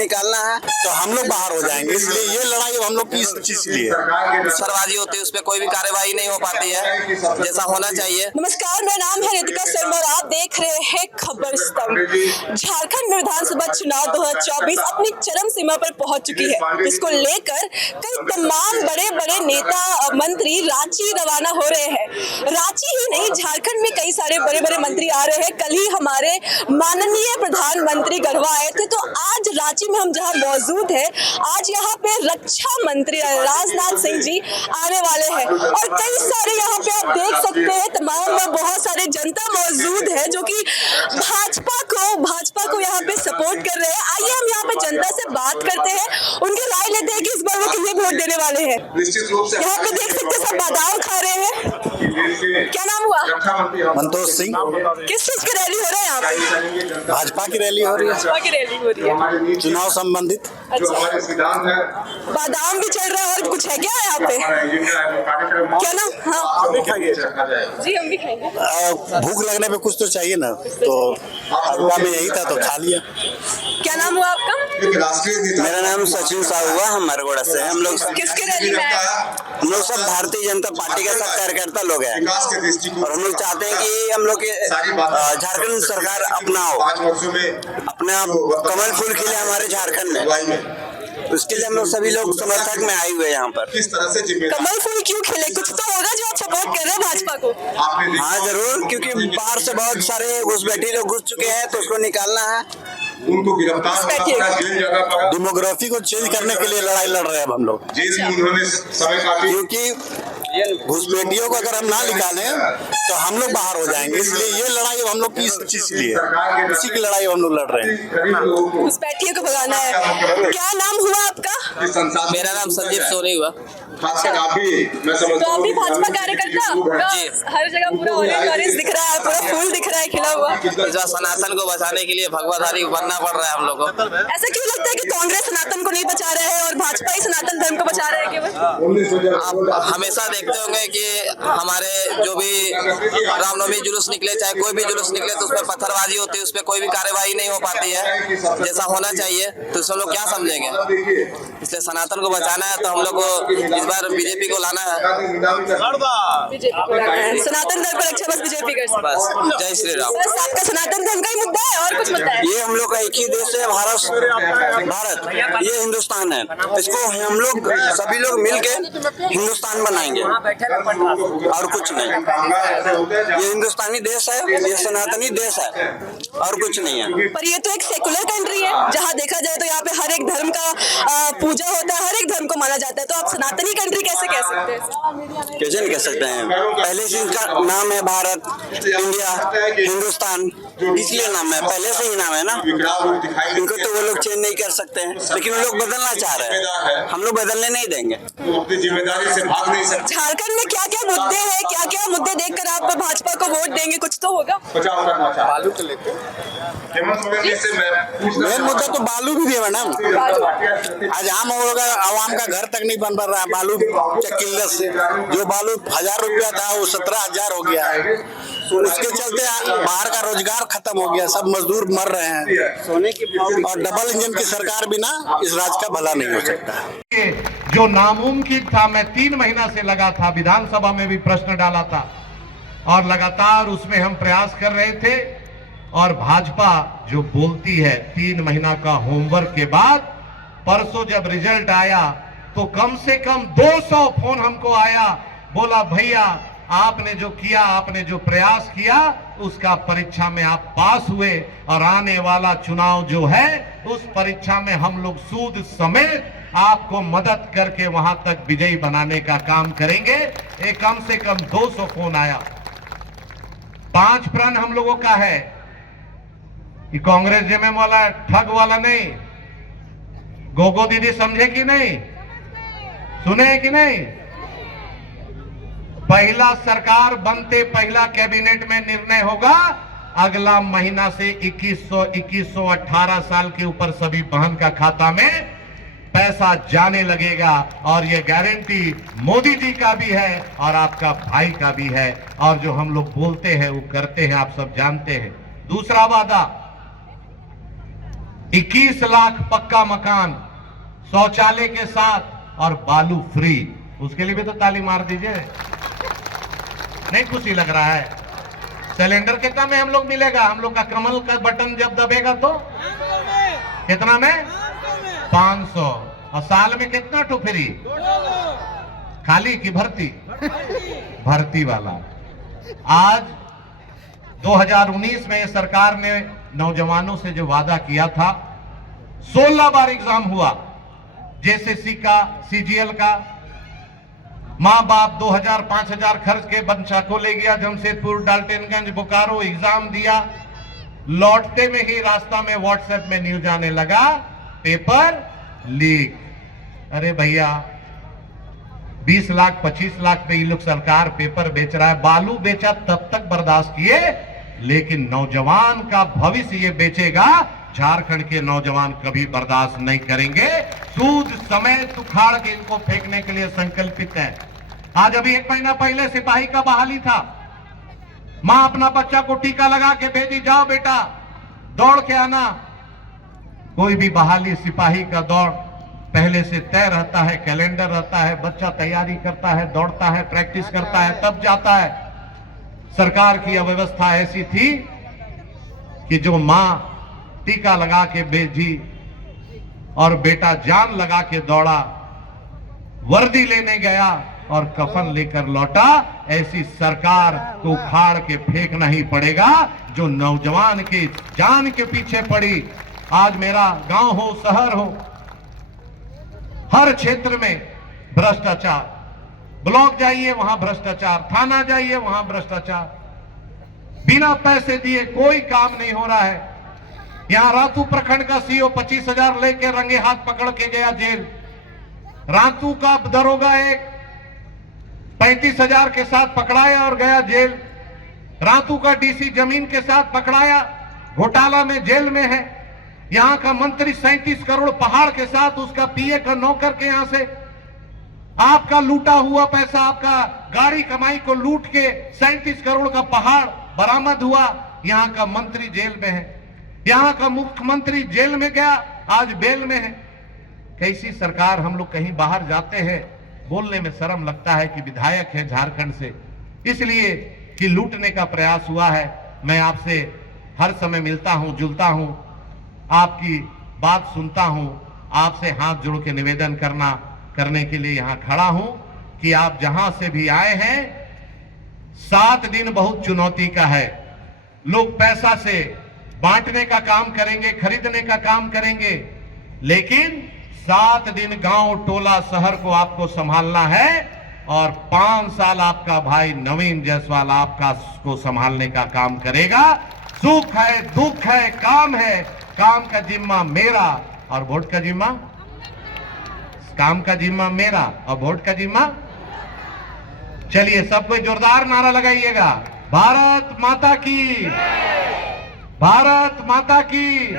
निकालना है तो हम लोग बाहर हो जाएंगे, इसलिए ये लड़ाई हम लोग की इस चीज के लिए सरबाजी होती है, उस पर कोई भी कार्यवाही नहीं हो पाती है जैसा होना चाहिए। नमस्कार, मेरा नाम है रितिका शर्मा और आप देख रहे हैं खबर स्तंभ। झारखंड में विधानसभा चुनाव 2024 अपनी चरम सीमा पर पहुंच चुकी है। इसको लेकर कई तमाम बड़े बड़े नेता मंत्री रांची रवाना हो रहे हैं। रांची ही नहीं, झारखंड में कई सारे बड़े बड़े मंत्री आ रहे हैं। कल ही हमारे माननीय प्रधानमंत्री गढ़वा आए थे, तो आज रांची में हम जहां मौजूद है, आज यहाँ पे रक्षा मंत्री राजनाथ सिंह जी आने वाले हैं और कई सारे यहाँ पे आप देख सकते हैं तमाम बहुत सारे जनता मौजूद है जो कि भाजपा को यहाँ पे सपोर्ट कर रहे हैं। आइए हम यहाँ पे जनता से बात करते हैं, उनकी राय लेते हैं कि इस बार वो किन्हें वोट देने वाले हैं। यहाँ पे देख सकते हैं सब बादाम खा रहे हैं। क्या नाम हुआ? मंतोष सिंह। किस चीज की रैली हो रहा है यहाँ पे? भाजपा की रैली हो रही है, भाजपा की रैली हो रही है, चुनाव संबंधित। अच्छा, बादाम भी चल रहा है और कुछ है क्या यहाँ पे? क्या ना? हाँ जी, हम भी खाएंगे। भूख लगने पे कुछ तो चाहिए ना, तो हलवा में यही था तो खा लिया। क्या नाम हुआ आपका? मेरा नाम सचिन साहू हुआ, हम मरगोड़ा से। हम लोग किसके रैली में आए? हम लोग सब भारतीय जनता पार्टी के सब कार्यकर्ता लोग हैं और हम लोग चाहते हैं कि हम लोग के झारखंड सरकार अपनाओ, अपना कमल फूल खिले हमारे झारखंड में। उसके लिए हम लोग सभी लोग समर्थक में आए हुए हैं यहाँ पर। किस तरह से कमल फूल क्यों खिले? कुछ तो होगा जो आप सपोर्ट कर रहे हैं भाजपा को। हाँ जरूर, क्योंकि बाहर से बहुत सारे घुसपैठी लोग घुस चुके हैं, तो उसको निकालना है, उनको गिरफ्तार डेमोग्राफी को चेंज करने के लिए लड़ाई लड़ रहे हैं हम लोग। जेल में उन्होंने समय काटी, क्योंकि घुसपैठियों को अगर हम ना निकालें तो हम लोग बाहर हो जाएंगे, इसलिए ये लड़ाई हम लोग की इस चीज के लिए उसी की लड़ाई हम लोग लड़ रहे हैं। घुसपैठियों को भगाना है। क्या नाम हुआ आपका? मेरा नाम संदीप सोनी हुआ। तो अभी भाजपा कार्यकर्ता हर जगह पूरा ऑरेंज दिख रहा है, पूरा फूल दिख रहा है खिला हुआ। इस बार सनातन को बचाने के लिए भगवाधारी बनना पड़ रहा है हम लोग को। ऐसा क्यों लगता है कि कांग्रेस सनातन को नहीं बचा रहे हैं और भाजपा ही सनातन धर्म को बचा रहे हैं केवल? आप हमेशा देखते होंगे कि हमारे जो भी रामनवमी जुलूस निकले, चाहे कोई भी जुलूस निकले, तो उसमें पत्थरबाजी होती है, उस पर कोई भी कार्यवाही नहीं हो पाती है जैसा होना चाहिए, तो सब लोग क्या समझेंगे। इसलिए सनातन को बचाना है तो हम लोग को इस बार बीजेपी को लाना है। सनातन धर्म पर रक्षा बस बीजेपी कर सकती है। बस, जय श्री राम। बस आपका सनातन धर्म का ही मुद्दा है और कुछ मुद्दा है? ये हम लोग का एक ही देश है, भारत, ये हिंदुस्तान है। इसको हम लोग सभी लोग मिलके हिंदुस्तान बनाएंगे और कुछ नहीं। ये हिंदुस्तानी देश है, ये सनातनी देश है और कुछ नहीं है। पर ये तो एक सेकुलर कंट्री है, जहाँ देखा जाए तो यहाँ पे हर एक धर्म का पूजा होता है, हर एक धर्म को माना जाता है, तो आप सनातनी कंट्री कैसे कह सकते हैं? कैसे नहीं कह सकते हैं? पहले से इनका नाम है भारत, इंडिया, हिंदुस्तान, इसलिए नाम है, पहले से ही नाम है ना। इनको तो वो लोग चेंज नहीं कर सकते हैं, लेकिन वो लोग बदलना चाह रहे हैं, हम लोग बदलने नहीं देंगे। अपनी जिम्मेदारी से भाग नहीं सकते। झारखंड में क्या क्या मुद्दे हैं, क्या क्या मुद्दे देखकर आप भाजपा को वोट देंगे? कुछ तो होगा। बचाव करना चाहते। बालू को लेकर मेन मुद्दा तो बालू भी है मैडम। आज आम आवाम का घर तक नहीं बन पा रहा है बालू की किल्लत से। जो बालू 1000 रुपया था वो 17,000 हो गया है। उसके चलते बाहर का रोजगार खत्म हो गया, सब मजदूर मर रहे हैं और डबल इंजन की सरकार बिना इस राज्य का भला नहीं हो सकता। जो नामुमकिन था, मैं 3 महीना से लगा था, विधानसभा में भी प्रश्न डाला था और लगातार उसमें हम प्रयास कर रहे थे। और भाजपा जो बोलती है 3 महीना का होमवर्क के बाद, परसों जब रिजल्ट आया तो कम से कम 200 फोन हमको आया, बोला भैया आपने जो किया, आपने जो प्रयास किया, उसका परीक्षा में आप पास हुए और आने वाला चुनाव जो है उस परीक्षा में हम लोग सूद समेत आपको मदद करके वहां तक विजयी बनाने का काम करेंगे। ये कम से कम 200 फोन आया। 5 प्रण हम लोगों का है कि कांग्रेस जेएमएम वाला ठग वाला नहीं। गोगो दीदी समझे कि नहीं, सुने कि नहीं? पहला सरकार बनते पहला कैबिनेट में निर्णय होगा, अगला महीना से 2100 18 साल के ऊपर सभी बहन का खाता में पैसा जाने लगेगा। और ये गारंटी मोदी जी का भी है और आपका भाई का भी है। और जो हम लोग बोलते हैं वो करते हैं, आप सब जानते हैं। दूसरा वादा, 21 लाख पक्का मकान, शौचालय के साथ और बालू फ्री। उसके लिए भी तो ताली मार दीजिए। नहीं खुशी लग रहा है? सिलेंडर कितना में हम लोग मिलेगा? हम लोग का कमल का बटन जब दबेगा तो कितना में? 500। और साल में कितना टू फ्री? खाली की भर्ती? भर्ती वाला। आज 2019 में सरकार ने नौजवानों से जो वादा किया था, 16 बार एग्जाम हुआ, जेसीसी का, सीजीएल का। माँ बाप 2000-5000 खर्च के बच्चा को ले गया जमशेदपुर, डाल्टनगंज, बोकारो, एग्जाम दिया। लौटते में ही रास्ता में व्हाट्सएप में न्यूज आने लगा, पेपर लीक। अरे भैया 20 लाख 25 लाख पे ये लोग सरकार पेपर बेच रहा है। बालू बेचा तब तक बर्दाश्त किए, लेकिन नौजवान का भविष्य ये बेचेगा, झारखंड के नौजवान कभी बर्दाश्त नहीं करेंगे। सूद समेत उखाड़ के इनको फेंकने के लिए संकल्पित है। आज अभी 1 महीना पहले सिपाही का बहाली था। मां अपना बच्चा को टीका लगा के भेजी, जाओ बेटा दौड़ के आना। कोई भी बहाली सिपाही का दौड़ पहले से तय रहता है, कैलेंडर रहता है, बच्चा तैयारी करता है, दौड़ता है, प्रैक्टिस करता है, तब जाता है। सरकार की अव्यवस्था ऐसी थी कि जो मां टीका लगा के भेजी और बेटा जान लगा के दौड़ा, वर्दी लेने गया और कफन लेकर लौटा, ऐसी सरकार को उखाड़ के फेंकना ही पड़ेगा जो नौजवान के जान के पीछे पड़ी। आज मेरा गांव हो, शहर हो, हर क्षेत्र में भ्रष्टाचार। ब्लॉक जाइए वहां भ्रष्टाचार, थाना जाइए वहां भ्रष्टाचार। बिना पैसे दिए कोई काम नहीं हो रहा है। यहां रातू प्रखंड का सीओ 25,000 लेके रंगे हाथ पकड़ के गया जेल। रातू का दरोगा एक 35,000 के साथ पकड़ाया और गया जेल। रातू का डीसी जमीन के साथ पकड़ाया, घोटाला में जेल में है। यहां का मंत्री 37 करोड़ पहाड़ के साथ उसका पीए का नौकर के यहां से आपका लूटा हुआ पैसा, आपका गाड़ी कमाई को लूट के 37 करोड़ का पहाड़ बरामद हुआ। यहां का मंत्री जेल में है, यहां का मुख्यमंत्री जेल में गया, आज बेल में है। कैसी सरकार। हम लोग कहीं बाहर जाते हैं, बोलने में शर्म लगता है कि विधायक है झारखंड से, इसलिए कि लूटने का प्रयास हुआ है। मैं आपसे हर समय मिलता हूं, जुलता हूं, आपकी बात सुनता हूं, आपसे हाथ जोड़ के निवेदन करने के लिए यहां खड़ा हूं कि आप जहां से भी आए हैं, 7 दिन बहुत चुनौती का है। लोग पैसा से बांटने का काम करेंगे, खरीदने का काम करेंगे, लेकिन 7 दिन गांव, टोला, शहर को आपको संभालना है और 5 साल आपका भाई नवीन जायसवाल आपका को संभालने का काम करेगा। सुख है, दुख है, काम है, काम का जिम्मा मेरा और वोट का जिम्मा, काम का जिम्मा मेरा और वोट का जिम्मा। चलिए सब कोई जोरदार नारा लगाइएगा, भारत माता की, भारत माता की।